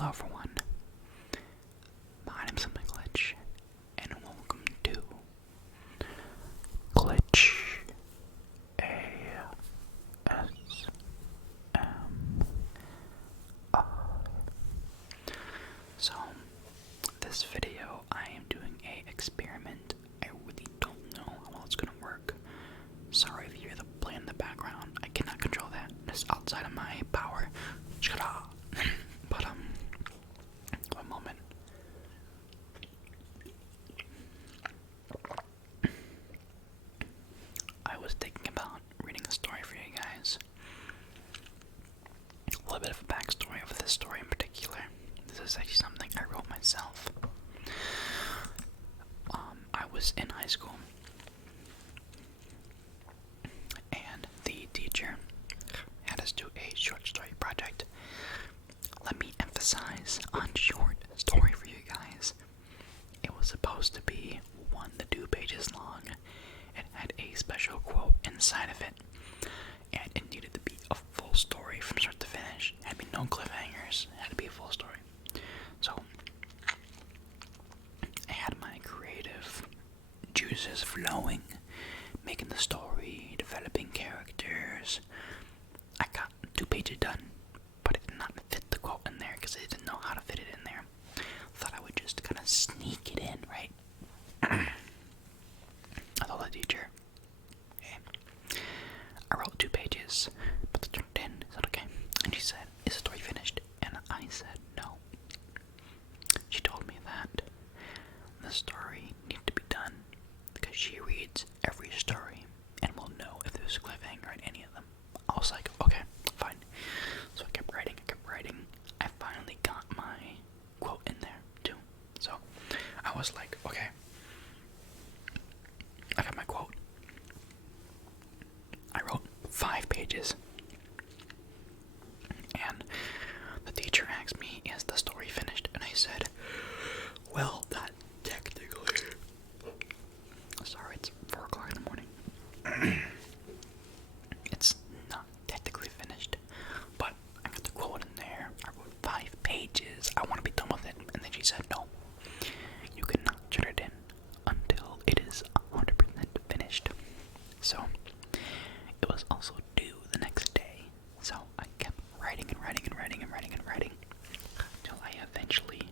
Hello everyone, my name's Glitch, and welcome to Glitch ASMR. So, this video I am doing a experiment. I really don't know how well it's gonna work. Sorry if you hear the play in the background. I cannot control that. It's outside of my power. But one moment. I was thinking about reading a story for you guys. A little bit of a backstory of this story in particular. This is actually something I wrote myself. I was in high school, and the teacher had us do a short story project. Let me emphasize on short story for you guys. It was supposed to be 1 to 2 pages long. It had a special quote inside of it, and it needed to be a full story from start to finish. It had to be no cliffhangers. It had to be a full story. So I had my creative juices flowing, making the story, developing characters. I got 2 pages done, but it did not fit the quote in there because I didn't know how to fit it in there. Thought I would just kind of sneak it in, right? I told the teacher, hey, I wrote 2 pages, but the turned it in. Is that okay? And she said, is the story finished? And I said, no. She told me that the story needed to be done because she reads every story and will know if there's a cliffhanger in any of them. I was like, okay, fine. So I kept writing. I finally got my quote in there too. So I was like, okay, I got my quote. I wrote 5 pages. And the teacher asked me, is the story finished? And I said, well, not technically. Sorry, it's 4 o'clock in the morning. It's not technically finished, but I got the quote in there. I wrote 5 pages. I want to be done with it. And then she said, no, you cannot turn it in until it is 100% finished. So it was also due the next day. So I kept writing until I eventually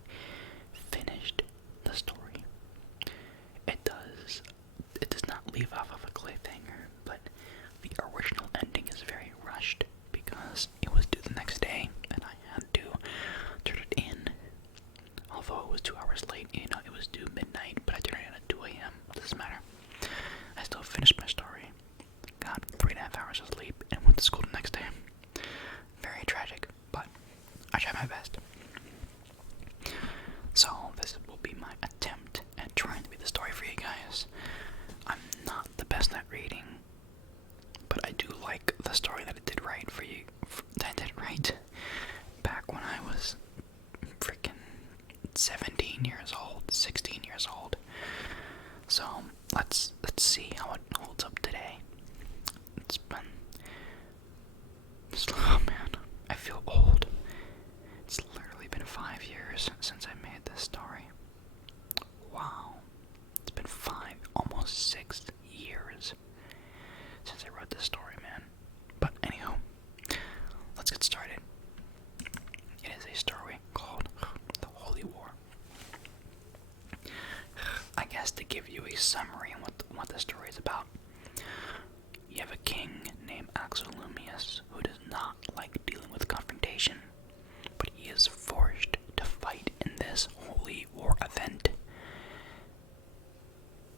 finished the story. It does not leave off of a cliffhanger, but the original ending is very rushed because it was due the next day and I had to turn it in. Although it was 2 hours late, it was due midnight, but I turned it in at 2 a.m. Doesn't matter. I still finished my story, got 3.5 hours of sleep, and went to school the next day. Very tragic, but I tried my best. So this will be my attempt at trying to read the story for you guys. I'm not the best at reading, but I do like the story that I did write for you. That I did write back when I was freaking 17 years old, 16 years old. So let's see how it holds up today. It's been, oh man, I feel old. It's literally been 5 years since I made this story. Wow, it's been 5, almost 6 years since I wrote this story, man. But anyhow, let's get started. It is a story called The Holy War. I guess to give you a summary on what the story is about, you have a king named Axolumius who does not like dealing with confrontation, but he is forced to fight in this holy war event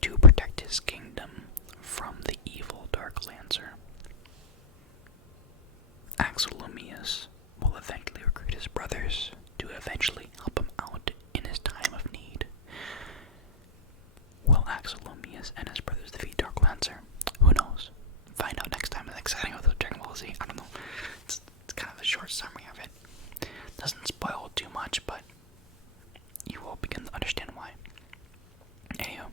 to protect his kingdom from the evil Dark Lancer. Axolumius will eventually recruit his brothers to eventually help him out in his time of need. Will Axolumius and his brothers defeat Dark Lancer? Who knows? Find out next time in the exciting of the Dragon Ball Z. I don't know. It's kind of a short summary of it. Doesn't spoil too much, but you will begin to understand why. Anywho,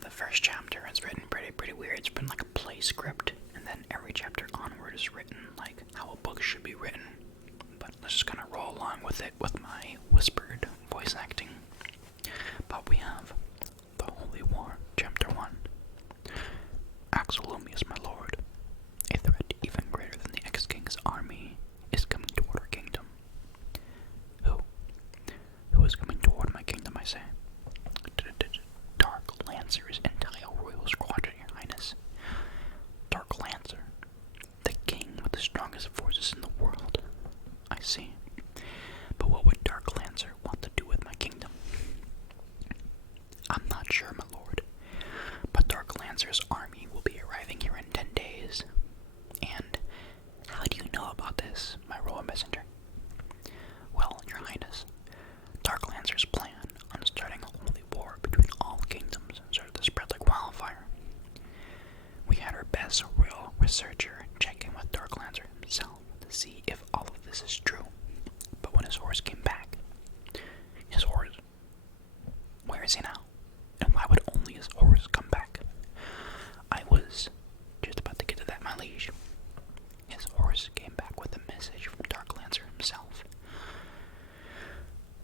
the first chapter is written pretty weird. It's been like a play script, and then every chapter onward is written like how a book should be written. But let's just kind of roll along with it with my whispered voice acting. But we have the Holy War, Chapter 1. Axolumius, my lord, a threat even greater than the ex-king's army, is coming toward our kingdom. Who? Who is coming toward my kingdom, I say? Dark Lancer's entire royal squadron, your highness. Dark Lancer, the king with the strongest forces in the world. I see. But what would Dark Lancer want to do with my kingdom? I'm not sure, my lord, but Dark Lancer's army will be arriving here in 10 days. And how do you know about this, my royal messenger? Well, your highness, Dark Lancer's plan on starting a holy war between all kingdoms started to spread like wildfire. We had our best royal researcher check in with Dark Lancer himself to see if all of this is true. But when his horse came back, his horse, where is he now? And why would only his horse come back? I was just about to get to that, my liege. His horse came back with a message from Dark Lancer himself.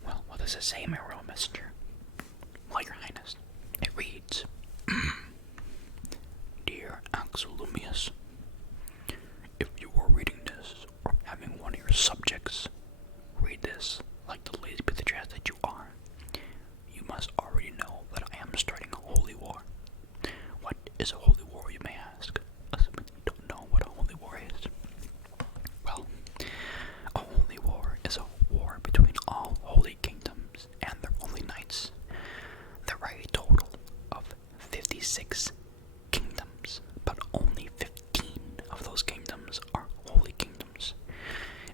Well, what does it say, my royal messenger? Well, your highness, it reads, Dear Axolumius, if you are reading this, or having one of your subjects read this like the lazy bit of trash that you are, you must already know that I am starting a holy war. What is a holy war, you may ask? Assuming you don't know what a holy war is. Well, a holy war is a war between all holy kingdoms and their holy knights. There are a total of 56 kingdoms, but only 15 of those kingdoms are holy kingdoms.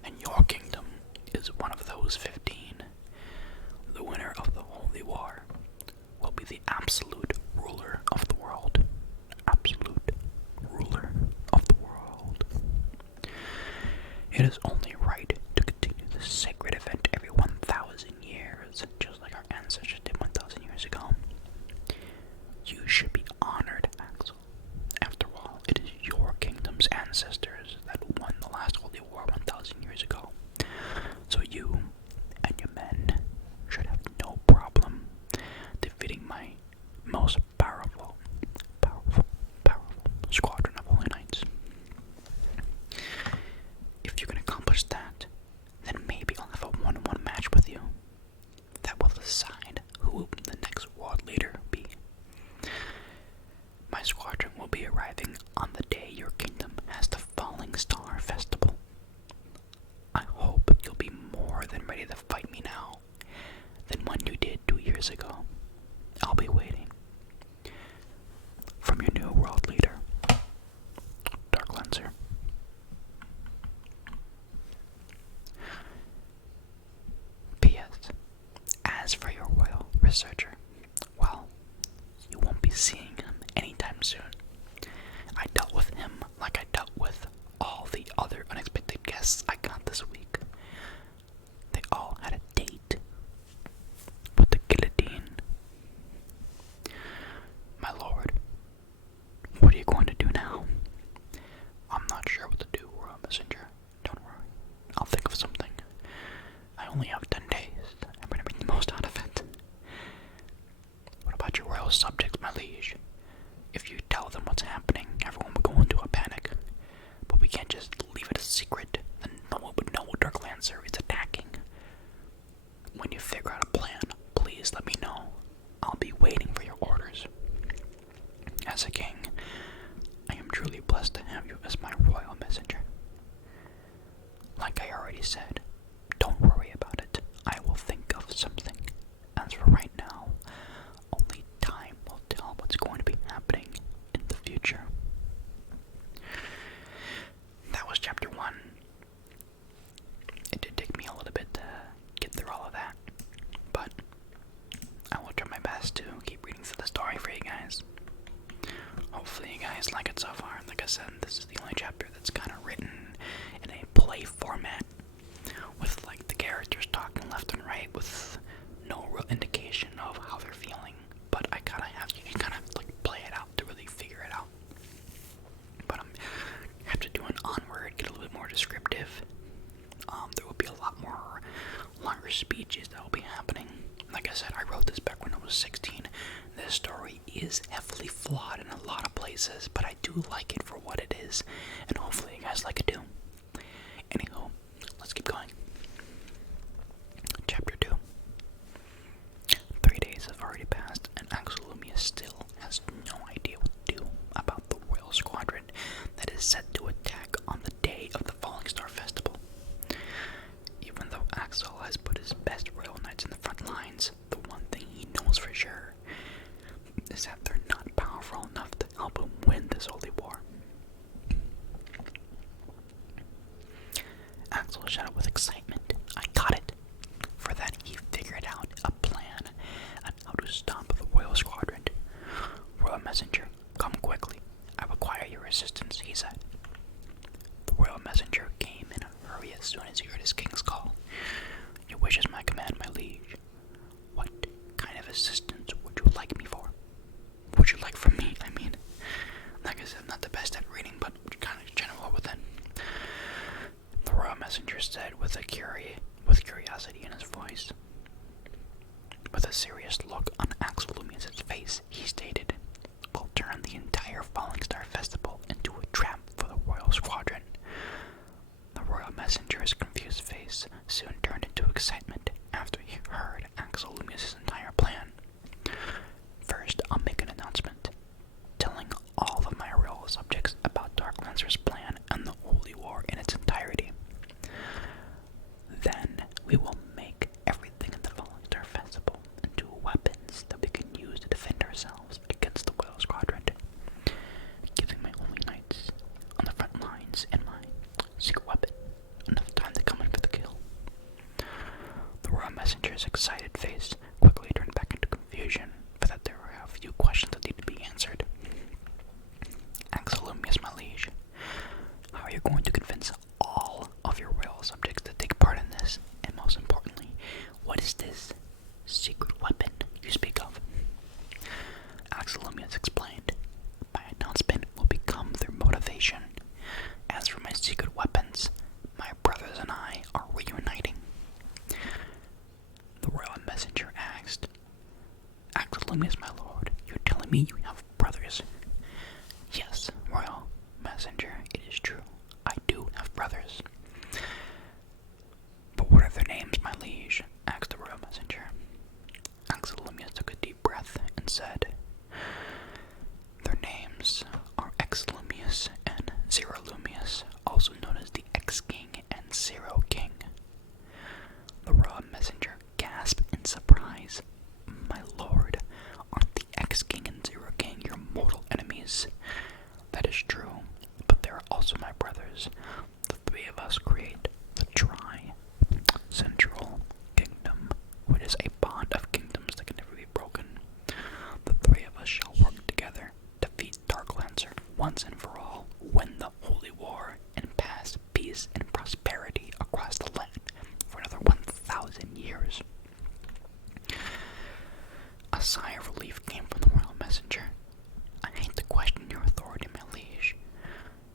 And your kingdom is one of those 15. The winner of the holy war will be the absolute ruler of the world. Absolute ruler of the world. It is only right to continue this sacred event every 1,000 years, just like our ancestors did 1,000 years ago. You should be honored, Axel. After all, it is your kingdom's ancestors that won the last holy war 1,000 years ago. So you and your men should have no problem defeating my most powerful squadron of holy knights. If you can accomplish that, then maybe I'll have a 1-on-1 match with you. That will decide who the next world leader will be. My squadron will be arriving on the day your kingdom has the Falling Star Festival. I hope you'll be more than ready to fight me now than when you did 2 years ago. I'll be waiting. From your new world leader, Dark Lancer. P.S. As for your royal researcher, well, you won't be seeing him anytime soon. I dealt with him like I dealt with all the other unexpected guests I got this week. They all had a date with the guillotine. My lord, what are you going to do now? I'm not sure what to do, royal messenger. Don't worry, I'll think of something. I only have 10 days. I'm going to make the most out of it. What about your royal subjects, my liege? If you tell them what's happening, everyone will go into a panic. But we can't just leave it a secret, then no one would know Dark Lancer is attacking. When you figure out a plan, please let me know. I'll be waiting for your orders. As a king, I am truly blessed to have you as my royal messenger. Like I already said, don't worry about it. I will think of something. As for right now, only time will tell what's going to be happening in the future. That was chapter 1. It did take me a little bit to get through all of that, but I will try my best to keep reading through the story for you guys. Hopefully you guys like it so far. Like I said, this is the only chapter that's kind of written in a play format, with like the characters talking left and right with no real indication of how they're feeling. But I kind of have, you can kind of like play it out to really figure it out. But have to do an onward, get a little bit more descriptive. There will be a lot speeches that will be happening. Like I said, I wrote this back when I was 16. This story is heavily flawed in a lot of places, but I do like it for what it is, and hopefully you guys like it too. Anyhow, let's keep going. Chapter 2. 3 days have already passed, and Axel Lumia still has no idea what to do about the Royal Squadron that is set to attack on the day of the Falling Star Festival. Even though Axel has put his best Royal Knights in the front lines, the one thing he knows for sure is that they're not powerful enough to help him win this holy war. Axel shouted with excitement, "I got it!" For that, he figured out a plan on how to stop the Royal Squadron. "Royal Messenger, come quickly. I require your assistance," he said. The Royal Messenger came in a hurry as soon as he heard his king's call. "Your wish is my command, my liege. What kind of assistance would you like me for?" Would you like from me? I mean, like I said, not the best at reading, but kind of general with it. The Royal Messenger said with curiosity in his voice. With a serious look on Axel Lumia's face, he stated, "We'll turn the entire Falling Star Festival into a trap for the Royal Squadron." The Royal Messenger's confused face soon turned into excitement after he heard Axel Lumia's entire plan. "First, I'll make an announcement, telling all of my royal subjects about Darklancer's plan and the Holy War in its entirety. Then, we will make everything in the Falling Star Festival into weapons that we can use to defend ourselves against the Royal Squadron, giving my Holy Knights on the front lines and my secret weapon enough time to come in for the kill." The Royal Messenger's excited face quickly turned back into confusion, for that there were a few questions that needed to be answered. "Axel Lumius, my liege, how are you going to convince all of your royal subjects to take part in this? And most importantly, what is this secret weapon you speak of?" Axel Lumius explained, "My announcement will become their motivation. As for my secret weapons, my brothers and I are reuniting." The Royal Messenger asked, "Axel Lumius, my lord, you're telling me you have brothers?" "Yes, Royal Messenger, it is true. I do have brothers." "But what are their names, my liege?" asked the Royal Messenger. Axel Lumius took a deep breath and said, "Their names are X-Lumius and Zero-Lumius, also known as the X-King and Zero-King." The Royal Messenger gasped in surprise. "My lord, aren't the X-King and Zero-King your mortal enemies?" "That is true, but they are also my brothers. The three of us create the Tri-Central Kingdom, which is a bond of kingdoms that can never be broken. The three of us shall work together, defeat Darklancer once and for all, win the Holy War, and pass peace and prosperity across the land for another 1,000 years. A sigh of relief came from the Royal Messenger. "I hate to question your authority, my liege,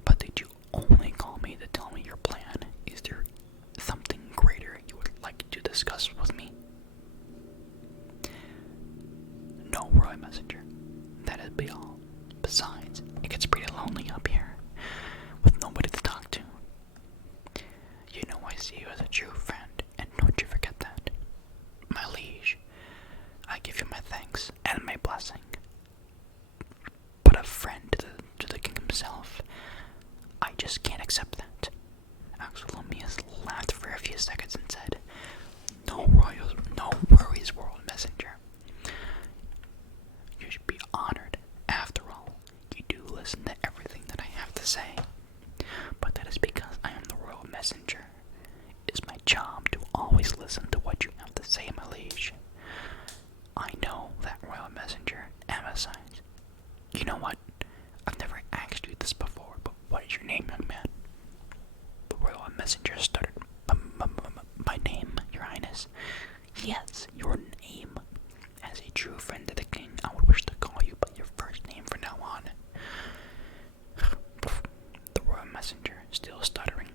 but did you only call me to tell me your plan? Is there something greater you would like to discuss with me?" "No, Royal Messenger, that'd be all. Besides, it gets pretty lonely up here, with nobody to talk to. You know I see you as a true friend, and don't you forget that. My liege, I give you my thanks and my blessing. But a friend to the king himself, I just can't accept that." Axel Lumius laughed for a few seconds and said, No worries, Royal Messenger. You should be honored. After all, you do listen to everything that I have to say. But that is because I am the Royal Messenger. It is my job to always listen to what you have to say, my liege. I know that, Royal Messenger. Emphasize. You know what? I've never asked you this before, but what is your name, young man? The Royal Messenger stuttered. My name, Your Highness. Yes, your name. As a true friend of the king, I would wish to call you by your first name from now on. The Royal Messenger, still stuttering.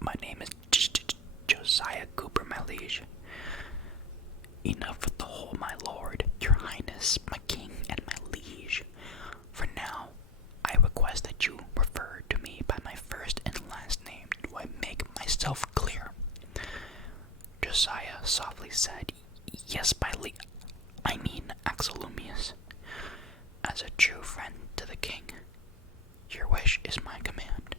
My name is liege. Enough with the whole, my lord, your highness, my king, and my liege. For now, I request that you refer to me by my first and last name. Do I make myself clear? Josiah softly said, Yes, I mean Axelumius. As a true friend to the king, your wish is my command.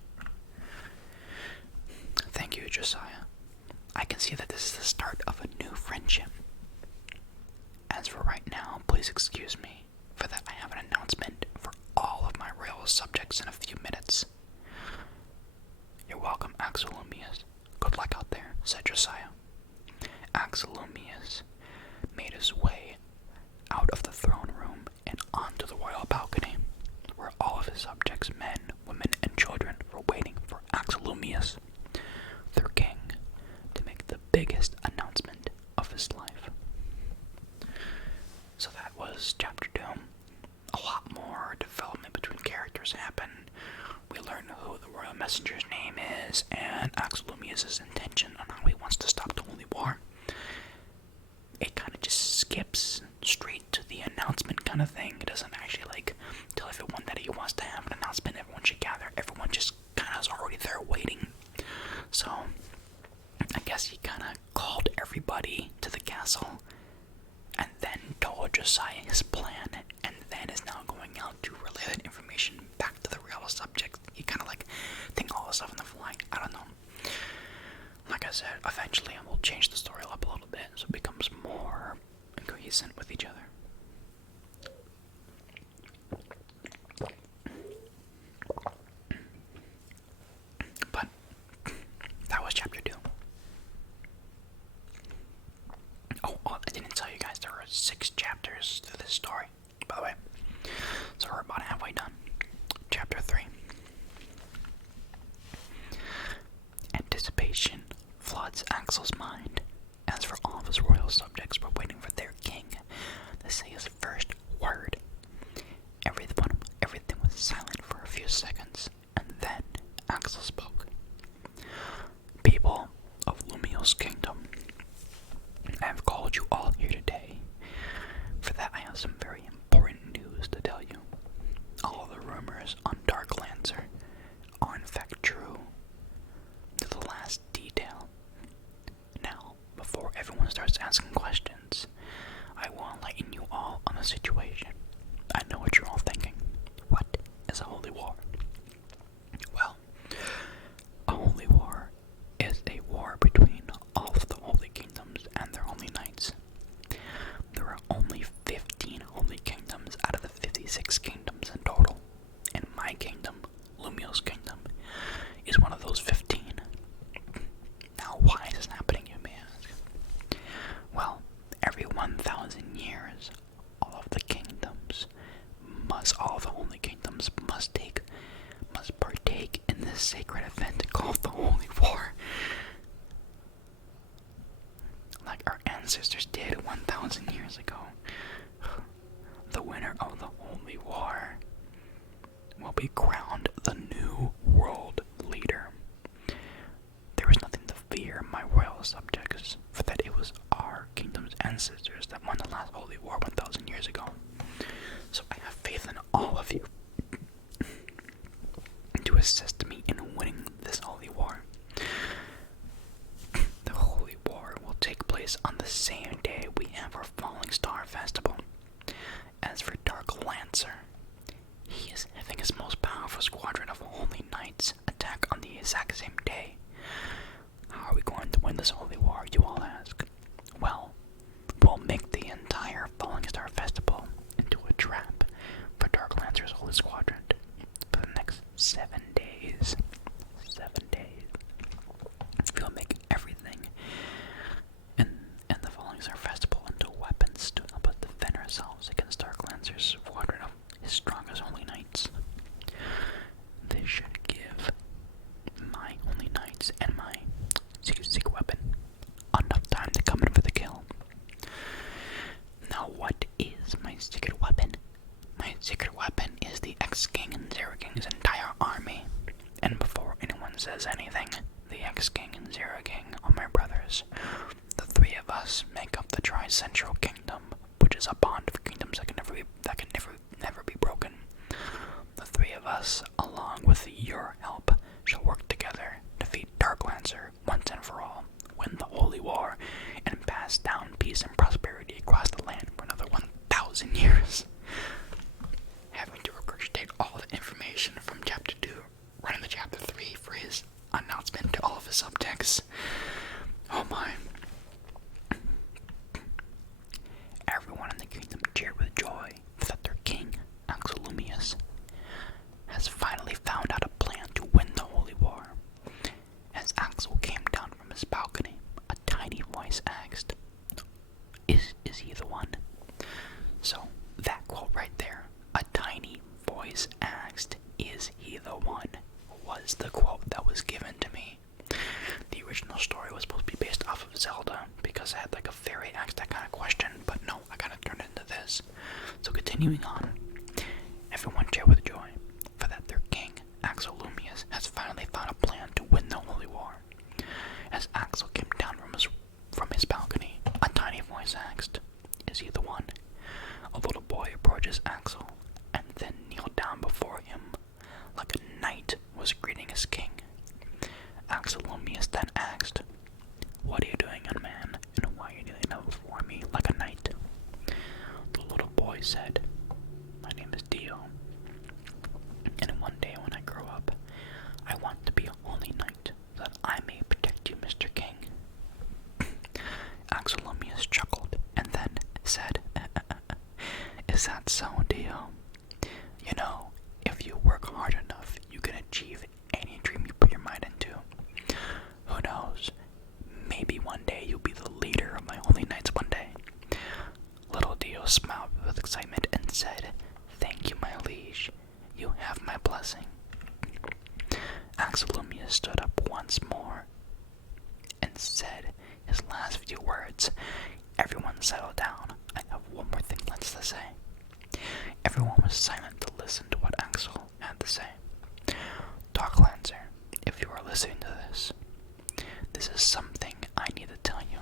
Thank you, Josiah. I can see that this is the start of a new friendship. As for right now, please excuse me, for that I have an announcement for all of my royal subjects in a few minutes. You're welcome, Axelumius. Good luck out there, said Josiah. Axelumius made his way out of the throne room and onto the royal balcony, where all of his subjects, men, women, and children, were waiting for Axelumius, their king, to make the biggest announcement of his life. So that was Chapter 2. A lot more development between characters happened. We learn who the royal messenger's name is, and Axelumius' intention on how he wants to stop the Holy War. It kind of just skips straight to the announcement kind of thing. It doesn't actually tell everyone that he wants to have an announcement. Everyone should gather. Everyone just kind of is already there waiting. So I guess he kind of called everybody to the castle and then told Josiah his plan, and then is now going out to relay that information back to the real subject. He kind of think all this stuff on the fly. I don't know. Like I said, eventually I will change the story up a little bit so it becomes more cohesive with each other. But that was Chapter 2. Oh, I didn't tell you guys there are 6 chapters to this story, by the way. So we're about halfway done. Chapter 3. Anticipation floods Axel's mind. As for all of his royal subjects were waiting for their king to say his first word. Everything was silent for a few seconds, and then Axel spoke. People of Lumiel's kingdom, I have called you all here today. For that I have some very important news to tell you. All the rumors on Dark Lancer are in fact true, to the last detail. Now, before everyone starts asking questions, I will enlighten you all on the situation. I know what you're all thinking. What is a holy war? Well, a holy war is a war between all of the holy kingdoms and their holy knights. There are only 15 holy kingdoms out of the 56 kingdoms in total, and my kingdom, Lumiel's kingdom, is one of those 15. Now, why is this happening, you may ask? Well, every 1,000 years, all the holy kingdoms must partake in this sacred event called the Holy War. Like our ancestors did 1,000 years ago. The winner of the Holy War will be crowned the new world leader. There is nothing to fear, my royal subjects, for that it was our kingdom's ancestors that won the last Holy War 1,000 years ago. So I have faith in all of you to assist me in winning this Holy War. The Holy War will take place on the same day we have our Falling Star Festival. As for Dark Lancer, he is having his most powerful squadron of holy knights attack on the exact same day. How are we going to win this Holy War, you all ask? Well, we'll make the entire Falling Star Festival into a trap for Dark Lancer's holy squadron for the next 7 days. 7 days. We'll make everything in the Falling Star Festival into weapons to help us defend ourselves against Dark Lancer's squadron of his strongest holy knights. This should give my holy knights and my secret weapon enough time to come in for the kill. Now, what is my secret weapon? My secret weapon is the X-King and Zero King's entire army. And before anyone says anything, the X-King and Zero King are my brothers. The three of us make up the Tri-Central Kingdom, which is a bond of kingdoms that can never be broken. The three of us, along with your help, shall work together, defeat Darklancer once and for all, win the Holy War, and pass down peace and prosperity across the land for another 1,000 years. Having to regurgitate all the information from Chapter 2, running to Chapter 3 for his announcement to all of his subjects. Oh my. Everyone in the kingdom cheered with joy that their king, Axolumius, has finally found out a plan to win the Holy War. As Axel came down from his balcony, a tiny voice asked, Is he the one? So, that quote right there, a tiny voice asked, Is he the one? Was the quote that was given to me. The original story was supposed to be based off of Zelda, because I had like a fairy asked that kind of question, but no, I kind of turned it into this. So continuing on, everyone cheered with joy, for that their king, Axolumius, has finally found a plan to win the Holy War. As Axel came down from his balcony, a tiny voice asked, Is he the one? A little boy approaches Axel, and then kneeled down before him, like a knight was greeting his king. Axolumius then asked, What are you doing, young man, and why are you kneeling down before me like a knight? The little boy said, My name is Dio, and one day when I grow up, I want to be a holy knight, so that I may protect you, Mr. King. Axolumius chuckled, and then said, Is that so, Dio? You know, if you work hard enough, you can achieve any dream you put your mind into. Who knows? Maybe one day you'll be the leader of my holy knights one day. Little Dio smiled with excitement and said, Thank you, my liege. You have my blessing. Axolumius stood up once more and said his last few words. Everyone settled down. I have one more thing left to say. Everyone was silent to listen to what Axel had to say. Darklancer, if you are listening to this, this is something I need to tell you.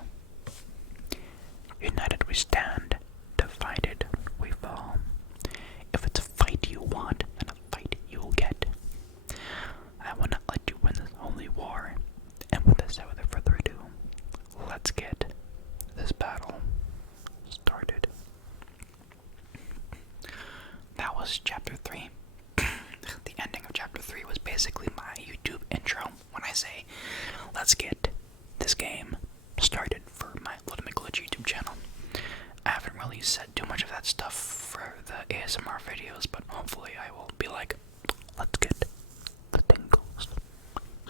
United we stand, divided we fall. If it's a fight you want, then a fight you will get. I will not let you win this holy war, and with this, without further ado, let's get this battle started. That was Chapter 3. The ending of Chapter 3 was basically my YouTube intro when I say, let's get this game started for my Little McGlitch YouTube channel. I haven't really said too much of that stuff for the ASMR videos, but hopefully I will be like, let's get the tingles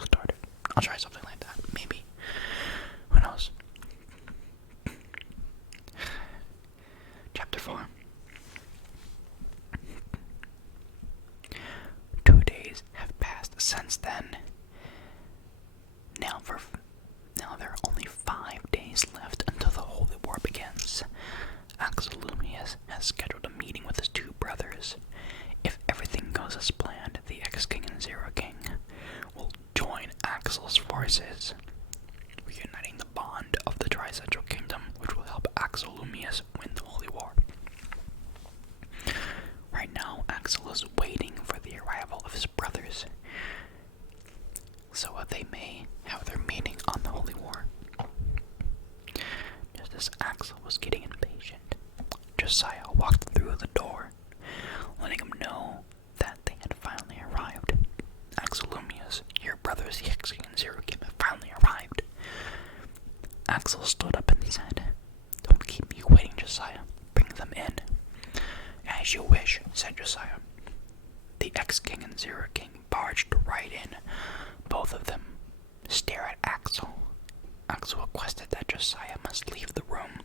started. I'll try something like that, maybe. Who knows? Chapter 4. 2 days have passed since then. Now there are only 5 days left until the Holy War begins. Axolumius has scheduled a meeting with his two brothers. If everything goes as planned, the X-King and Zero King will join Axel's forces, reuniting the bond of the Tri-Central Kingdom, which will help Axolumius win the Holy War. Right now, Axel is waiting for the arrival of his brothers, so they may have their meeting on the Holy War. Just as Axel was getting impatient, Josiah walked through the door, letting him know that they had finally arrived. Axolumius, your brothers, the X-King and Zero King, have finally arrived. Axel stood up and said, Don't keep me waiting, Josiah. Bring them in. As you wish, said Josiah. The X-King and Zero King barged right in. Both of them stare at Axel. Axel requested that Josiah must leave the room.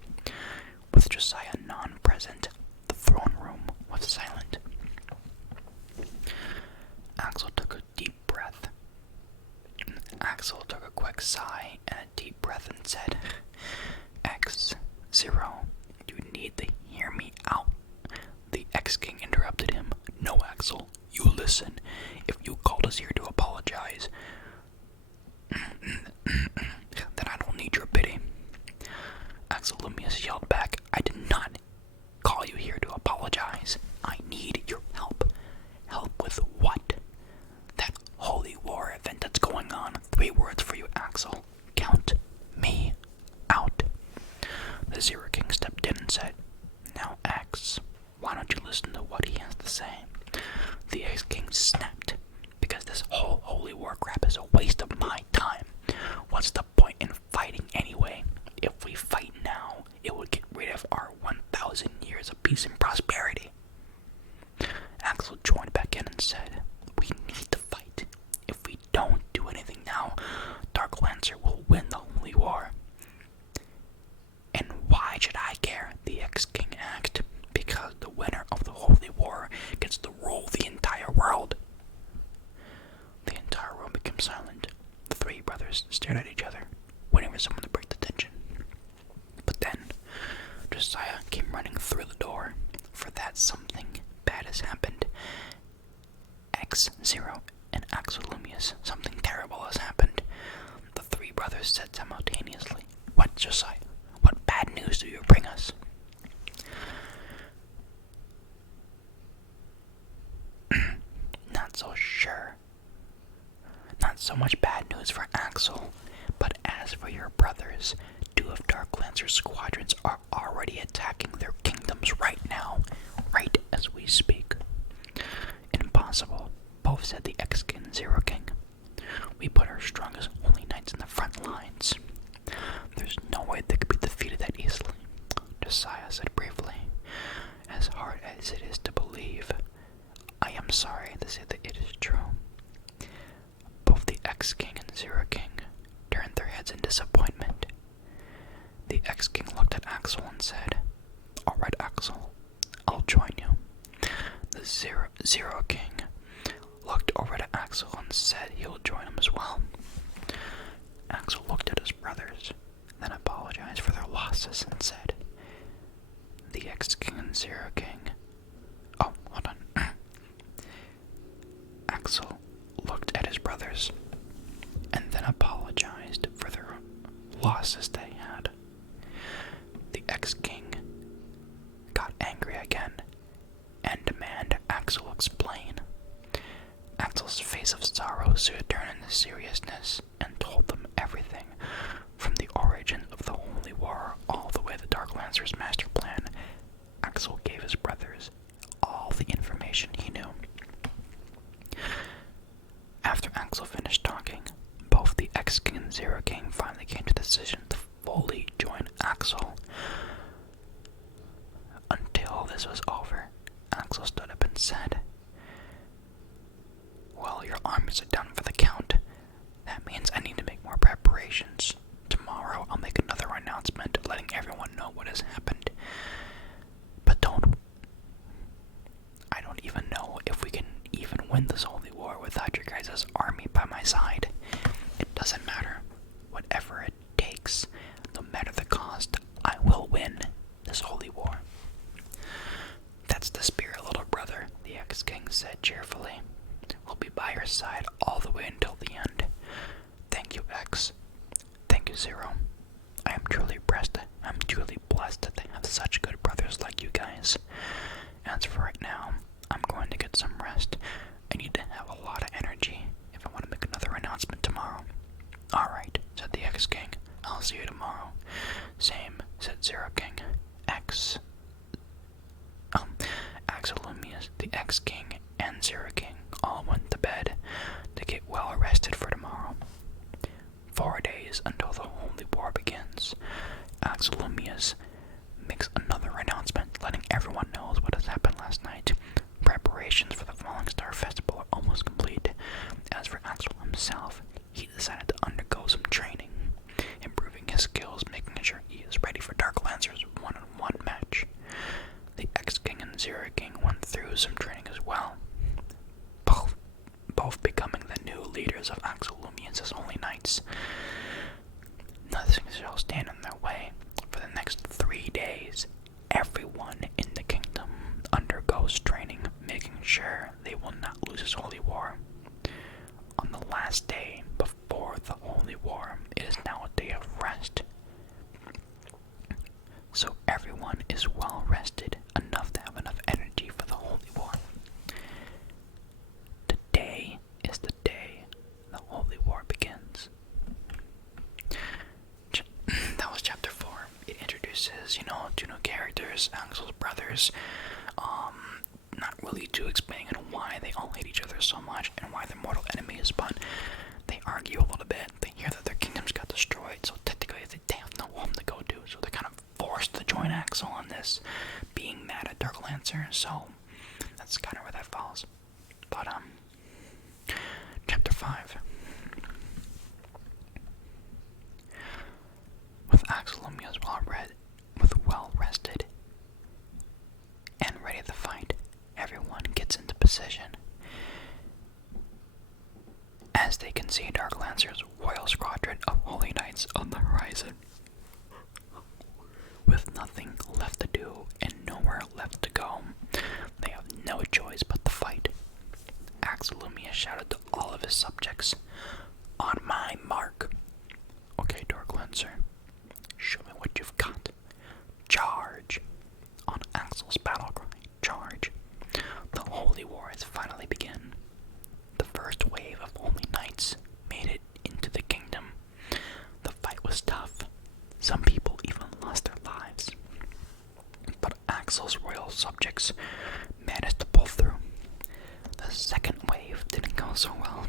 With Josiah non-present, the throne room was silent. Axel took a deep breath. Axel took a quick sigh and a deep breath and said, X-Zero, you need to hear me out. The X-King interrupted him. No, Axel, you listen. If you called us here to apologize, brothers stared at each other, waiting for someone to break the tension. But then, Josiah came running through the door. For that, something bad has happened. X-Zero and Axelumius, something terrible has happened. The three brothers said simultaneously. What, Josiah? What bad news do you bring us? Not so sure. Not so much bad news for Axel, but as for your brothers, 2 of Dark Lancer's squadrons are already attacking their kingdoms right now, right as we speak. Impossible, both said the X-King and Zero King. We put our strongest holy knights in the front lines. There's no way they could be defeated that easily, Josiah said briefly. As hard as it is to believe, I am sorry to say that it is true. Both the X-King and Zero King turned their heads in disappointment. The X-King looked at Axel and said, Alright, Axel, I'll join you. The Zero King looked over to Axel and said he'll join him as well. Axel looked at his brothers, then apologized for their losses and said, The X-King and Zero King. Oh, hold on. Axel looked at his brothers and then apologized for their losses they had. The X-King got angry again and demanded Axel explain. Axel's face of sorrow soon turned into seriousness and told them everything, from the origin of the Holy War all the way to Dark Lancer's master plan. Axel gave his brothers all the information he knew. After Axel finished talking, both the X-King and Zero King finally came to the decision to fully join Axel. Until this was over, Axel stood up and said, Well, your armies are done for the count. That means I need to make more preparations. Tomorrow I'll make another announcement letting everyone know what has happened. But I don't even know if we can even win this holy war without your guys' army by my side. It doesn't matter. Whatever it takes, no matter the cost, I will win this holy war. That's the spirit, little brother, the X-King said cheerfully. We'll be by your side all the way until the end. Thank you, X. Thank you, Zero. I am truly blessed that they have such good brothers like you guys. As for right now, I'm going to get some rest. I need to have a lot of energy if I want to make another announcement tomorrow. Alright, said the X-King. I'll see you tomorrow. Same, said Zero King. Axelumius, the X-King, and Zero King all went to bed to get well rested for tomorrow. 4 days until the Holy War begins. Axelumius makes another announcement letting everyone know what has happened last night. Preparations for the Falling Star Festival are almost complete. As for Axel himself, he decided to undergo some training, improving his skills, making sure he is ready for Dark Lancer's one-on-one match. The X-King and Zero King went through some training as well, both becoming the new leaders of Axelumius' Holy Knights. Nothing shall stand in their way. For the next 3 days, everyone in the kingdom undergoes training, making sure they will not lose this holy war. On the last day before the holy war, it is now a day of rest. So everyone is well rested, enough to have enough energy for the holy war. Today is the day the holy war begins. That was chapter 4. It introduces, 2 new characters, Axel's brothers, not really too explaining on why they all hate each other so much and why they're mortal enemies, but they argue a little bit. They hear that their kingdoms got destroyed, so technically they have no home to go to, so they're kind of forced to join Axel on this, being mad at Dark Lancer, so that's kind of where that falls. But, chapter 5. With Axelumius well rested and ready to fight, everyone gets into position. As they can Lancers' Royal Squadron of Holy Knights on the horizon. With nothing left to do and nowhere left to go, they have no choice but to fight. Axelumia shouted to all of his subjects, "On my mark!" "Okay, Dark Lancer, show me what you've got." "Charge!" On Axel's battle cry, "Charge!" The holy wars finally began. The first wave of holy knights made it into the kingdom. The fight was tough. Some people even lost their lives. But Axel's royal subjects managed to pull through. The second wave didn't go so well.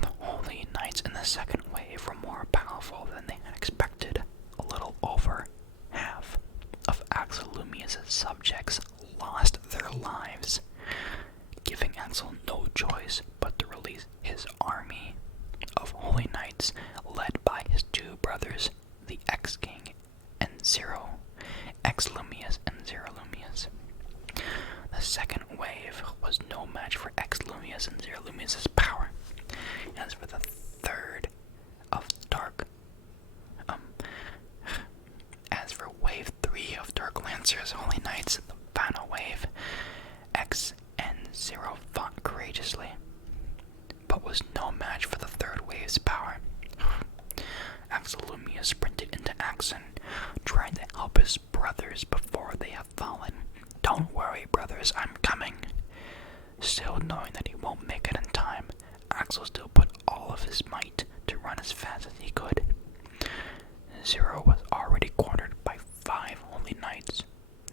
The holy knights in the second wave were more powerful than they had expected. A little over half of Axelumia's subjects lost their lives, giving Axel no choice but to release his army of holy knights led by his two brothers, the X-King and Zero, Xlumius and Zerolumius. The second wave was no match for Xlumius and Zerolumius' power. As for the third of as for wave 3 of Dark Lancer's Holy Knights, the final wave, X and Zero fought courageously, but was no match for the third wave's power. Axelumia sprinted into Axon, trying to help his brothers before they have fallen. "Don't worry, brothers, I'm coming." Still knowing that he won't make it in time, Axel still put all of his might to run as fast as he could. Zero was already cornered by 5 holy knights.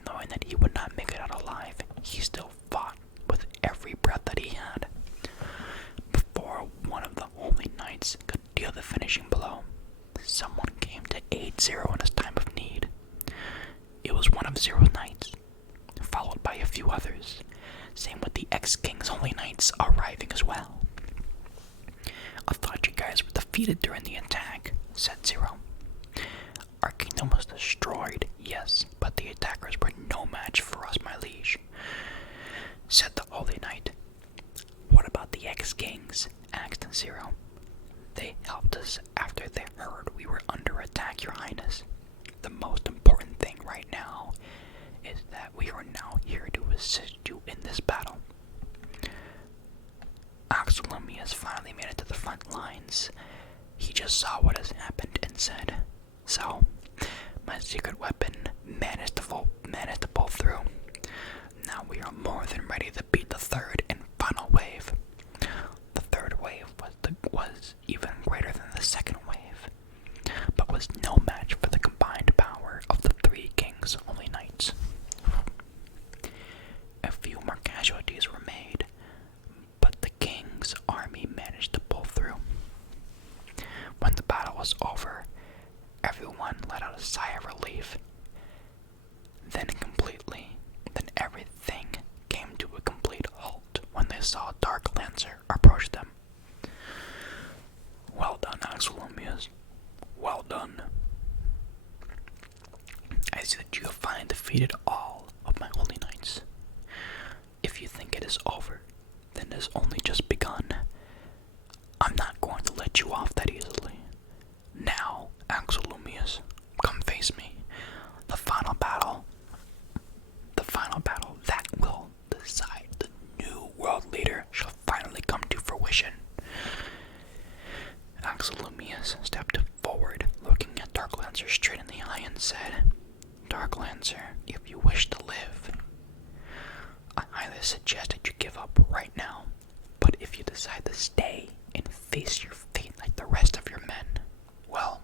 Knowing that he would not make it out alive, he still fought with every breath that he had. Before one of the holy knights could deal the finishing blow, someone came to aid Zero in his time of need. It was one of Zero's knights, followed by a few others. Same with the X-King's holy knights arriving as well. "I thought you guys were defeated during the attack," said Zero. "Our kingdom was destroyed, yes, but the attackers were no match for us, my liege," said the holy knight. "What about the X-Kings?" asked Zero. "They helped us after they heard we were under attack, your highness. The most important thing right now is that we are now here to assist you in this battle." Axelumi has finally made it to the front lines. He just saw what has happened and said, "So, my secret weapon managed to pull through. Now we are more than ready to beat the third and final wave." The third wave was even greater than the second wave, but was no match for the combined power of the 3 kings' holy knights. A few more casualties were made, but the king's army managed to pull through. When the battle was over, everyone let out a sigh of relief. Then everything came to a complete halt when they saw Dark Lancer approach them. "Well done, Axelumius. Well done. I see that you have finally defeated all of my holy knights. If you think it is over, then it has only just begun. I'm not going to let you off that easily. Now, Axelumius, come face me. The final battle that will decide the new world leader shall finally come to fruition." Axelumius stepped forward, looking at Dark Lancer straight in the eye and said, "Dark Lancer, if you wish to live, I highly suggest that you give up right now. But if you decide to stay and face your fate like the rest of your men, well,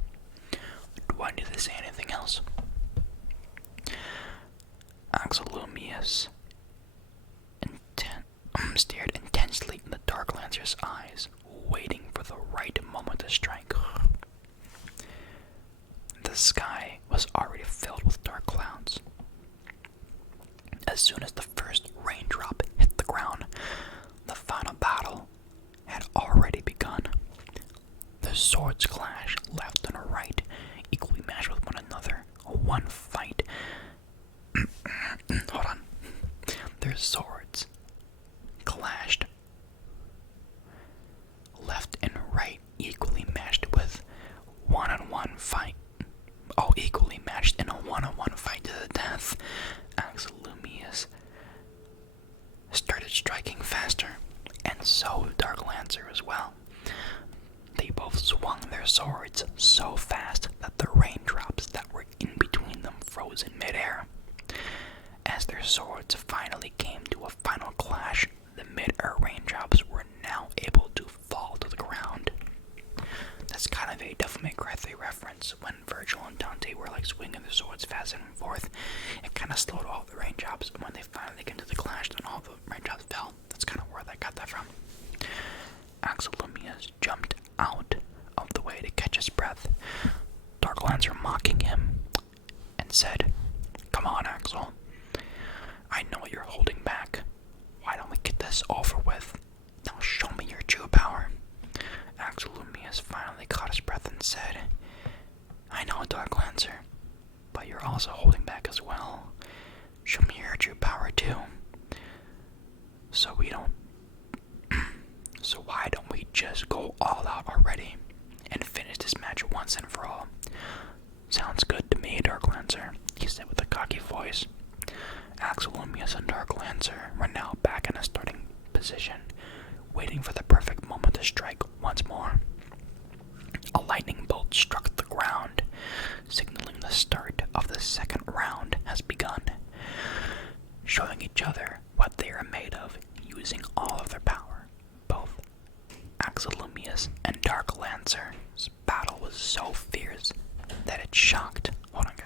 do I need to say anything else?" Axelumius stared intensely in the Dark Lancer's eyes, waiting for the right moment to strike. The sky was already filled with dark clouds. As soon as the first raindrop hit the ground, the final battle had already begun. The swords clashed left and right, equally matched with one another. One fight. Hold on. Their swords clashed left and swords so fast that the raindrops that were in between them froze in midair. As their swords finally came to a final clash, the mid-air raindrops were now able to fall to the ground. That's kind of a Devil May Cry 3 reference. When Virgil and Dante were like swinging their swords fast and forth, it kind of slowed all the raindrops, and when they finally came to the clash, then all the raindrops fell. That's kind of where I got that from. Axel Lumius jumped out of the way to catch his breath. Dark Lancer mocking him and said, "Come on, Axel. I know you're holding back. Why don't we get this over with? Now show me your true power." Axel Lumius finally caught his breath and said, "I know, Dark Lancer, but you're also holding back as well. Show me your true power too. So why don't we just go all out already and finish this match once and for all?" "Sounds good to me, Dark Lancer," he said with a cocky voice. Axel Lumius and Dark Lancer were now back in a starting position, waiting for the perfect moment to strike once more. A lightning bolt struck the ground, signaling the start of the second round has begun. Showing each other what they are made of using all of their power, both Axel Lumius and Dark Lancer's battle was so fierce that it shocked. Hold on, guys.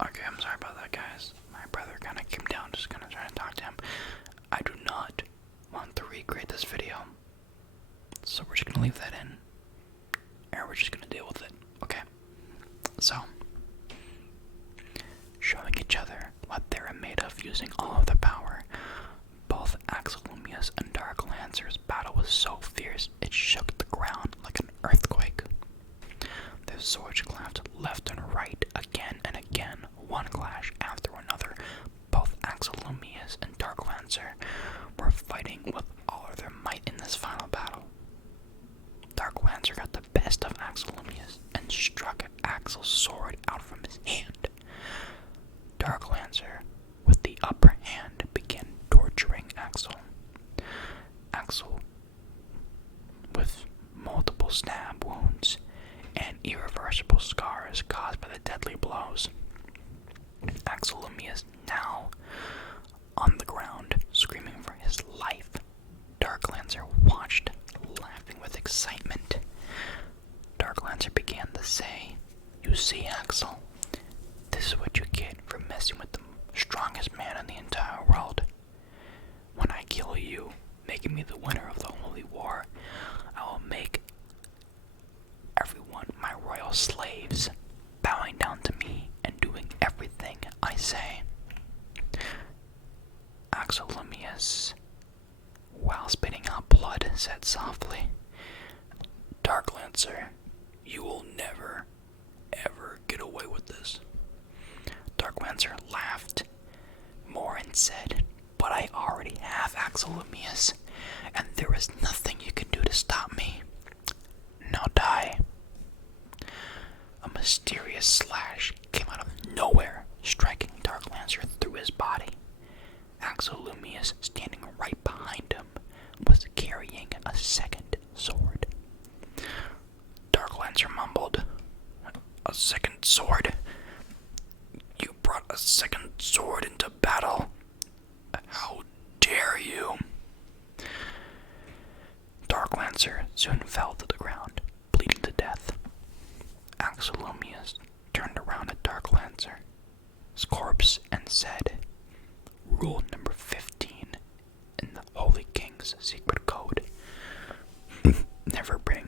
Okay, I'm sorry about that, guys. My brother kind of came down, just gonna try to talk to him. I do not want to recreate this video, so we're just gonna leave that in, and we're just gonna deal with it. Okay. So, showing each other what they are made of using all of their power, both Axel Lumius and Dark Lancer's battle was so fierce it shook the ground like an earthquake. Their swords clashed left and right again and again, one clash after another. Both Axel Lumius and Dark Lancer were fighting with all of their might in this final battle. Dark Lancer got the best of Axel Lumius and struck Axel's sword out from his hand. Dark Lancer, with the upper hand, began torturing Axel. Axel, with multiple stab wounds and irreversible scars caused by the deadly blows. Axel Lumius now on the ground, screaming for his life. Dark Lancer watched, laughing with excitement. Dark Lancer began to say, "You see, Axel, this is what you get for messing with the strongest man in the entire world. When I kill you, making me the winner of the Holy War, I will make everyone my royal slaves, bowing down to me and doing everything I say." Axel Lumius, while spitting out blood, said softly, "Dark Lancer, you will never, ever get away with this." Dark Lancer laughed more and said, "But I already have, Axel Lumius, and there is nothing you can do to stop me. Now die." A mysterious slash came out of nowhere, striking Dark Lancer through his body. Axel Lumius, standing right behind him, was carrying a second sword. Dark Lancer mumbled, "A second sword? You brought a second sword into battle? How dare you?" Dark Lancer soon fell to the ground, bleeding to death. Axel Lumius turned around at Dark Lancer's corpse and said, "Rule number 15 in the Holy King's secret code. Never bring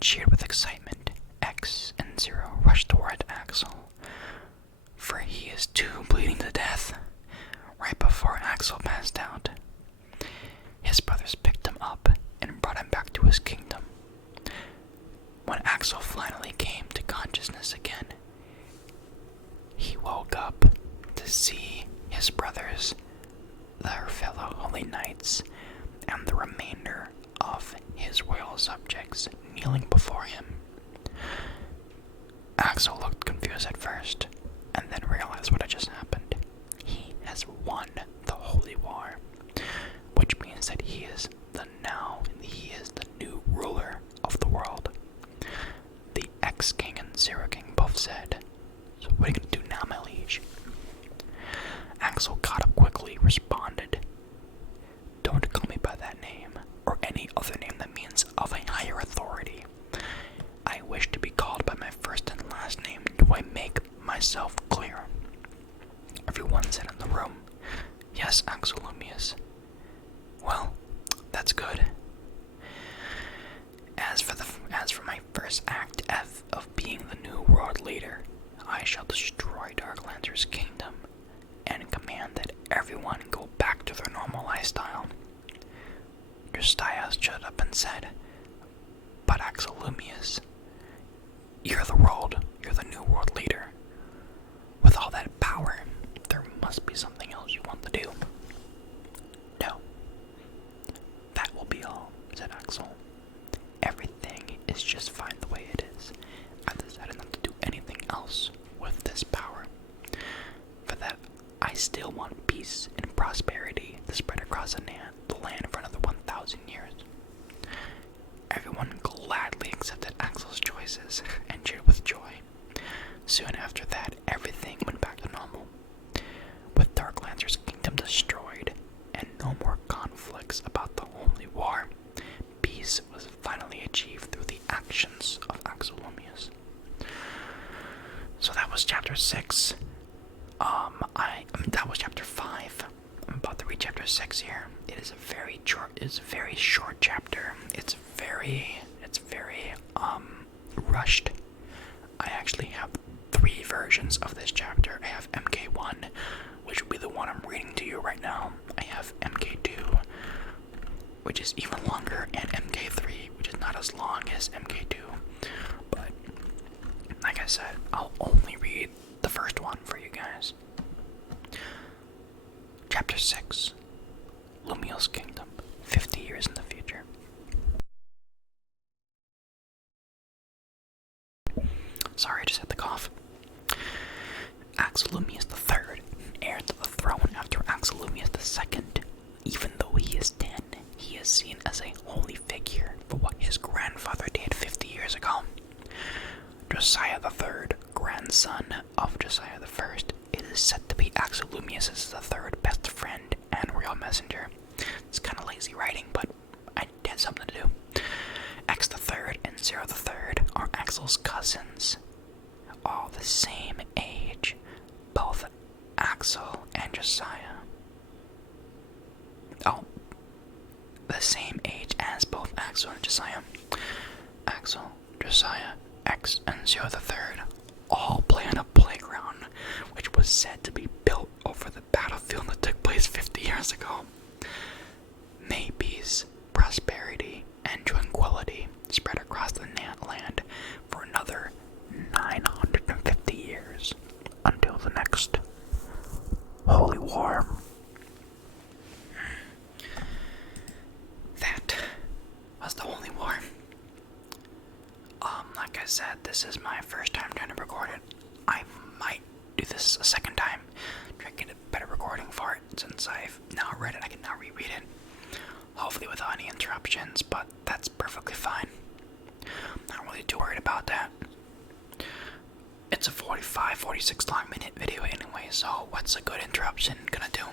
and cheered with excitement, X and Zero rushed toward Axel, for he is too bleeding to death. Right before Axel passed out, his brothers picked him up and brought him back to his kingdom. When Axel finally came to consciousness again, he woke up to see his brothers, their fellow holy knights, and the remainder of his royal subjects kneeling before him. Axel looked confused at first, and then realized what had just happened. He has won the Holy War, which means that he is the new ruler of the world. The X-King and Zero King both said, "So what are you gonna do now, my liege?" Axel got up quickly, responded, "Don't call me by that name, or any other name that means of a higher authority. I wish to be called by my first and last name. Do I make myself clear?" Everyone said in the room, "Yes, Axel Lumius." "Well, that's good. As for my first act of being the new world leader, I shall destroy Darklancer's kingdom and command that everyone go back to their normal lifestyle." Justaya stood up and said, "But Axel Lumius, you're the new world leader. With all that power, there must be something else you want to do." "No, that will be all," said Axel. "Everything is just fine the way it is. I've decided not to do anything else with this power. For that, I still want peace and prosperity to spread across the land for another 1,000 years." Everyone gladly accepted Axel's choices and cheered with joy. Soon after that, everything went back to normal. With Darklancer's kingdom destroyed and no more conflicts about the Holy War, peace was finally achieved through the actions of Axel Lumius. So that was chapter 6. That was chapter 5. I'm about to read chapter 6 here. It is a very short chapter. It's very rushed. I actually have 3 versions of this chapter. I have MK1, which will be the one I'm reading to you right now. I have MK2, which is even longer, and MK3, which is not as long as MK2. But, like I said, I'll only read the first one for you guys. Chapter 6, Lumiel's Kingdom, 50 years in the future. Sorry, I just had the cough. Axel Lumius III, heir to the throne after Axel Lumius II. Even though he is 10, he is seen as a holy figure for what his grandfather did 50 years ago. Josiah III, grandson of Josiah I, it is said to be Axel Lumius' third best friend and royal messenger. It's kind of lazy writing, but I had something to do. X III and Zero III are Axel's cousins, all the same age, both Axel and Josiah. The same age as both Axel and Josiah. Axel, Josiah, X, and Zero III all play on a playground, which was said to be built over the battlefield that took place 50 years ago. May peace, prosperity, and tranquility spread across the land for another 950 years until the next Holy War. That was the Holy War. Like I said, this is my first time trying to record it. I might do this a second time, try to get a better recording for it, since I've now read it. I can now reread it, hopefully without any interruptions, but that's perfectly fine. Not really too worried about that. It's a 46 long minute video anyway, so what's a good interruption gonna do?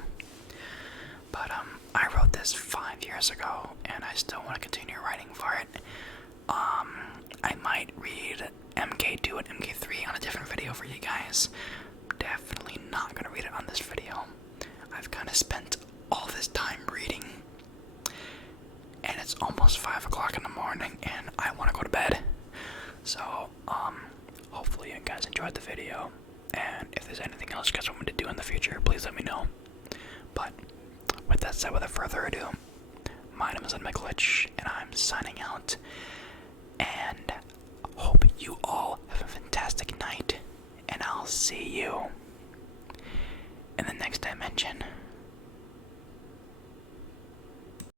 But I wrote this 5 years ago, and I still want to continue writing for it. I might read MK2 and MK3 on a different video for you guys. Definitely not gonna read it on this video. I've kind of spent all this time reading, and it's almost 5 o'clock in the morning, and I want to go to bed. So, hopefully you guys enjoyed the video, and if there's anything else you guys want me to do in the future, please let me know. But, with that said, without further ado, my name is Glitch, and I'm signing out, and hope you all have a fantastic night, and I'll see you in the next dimension.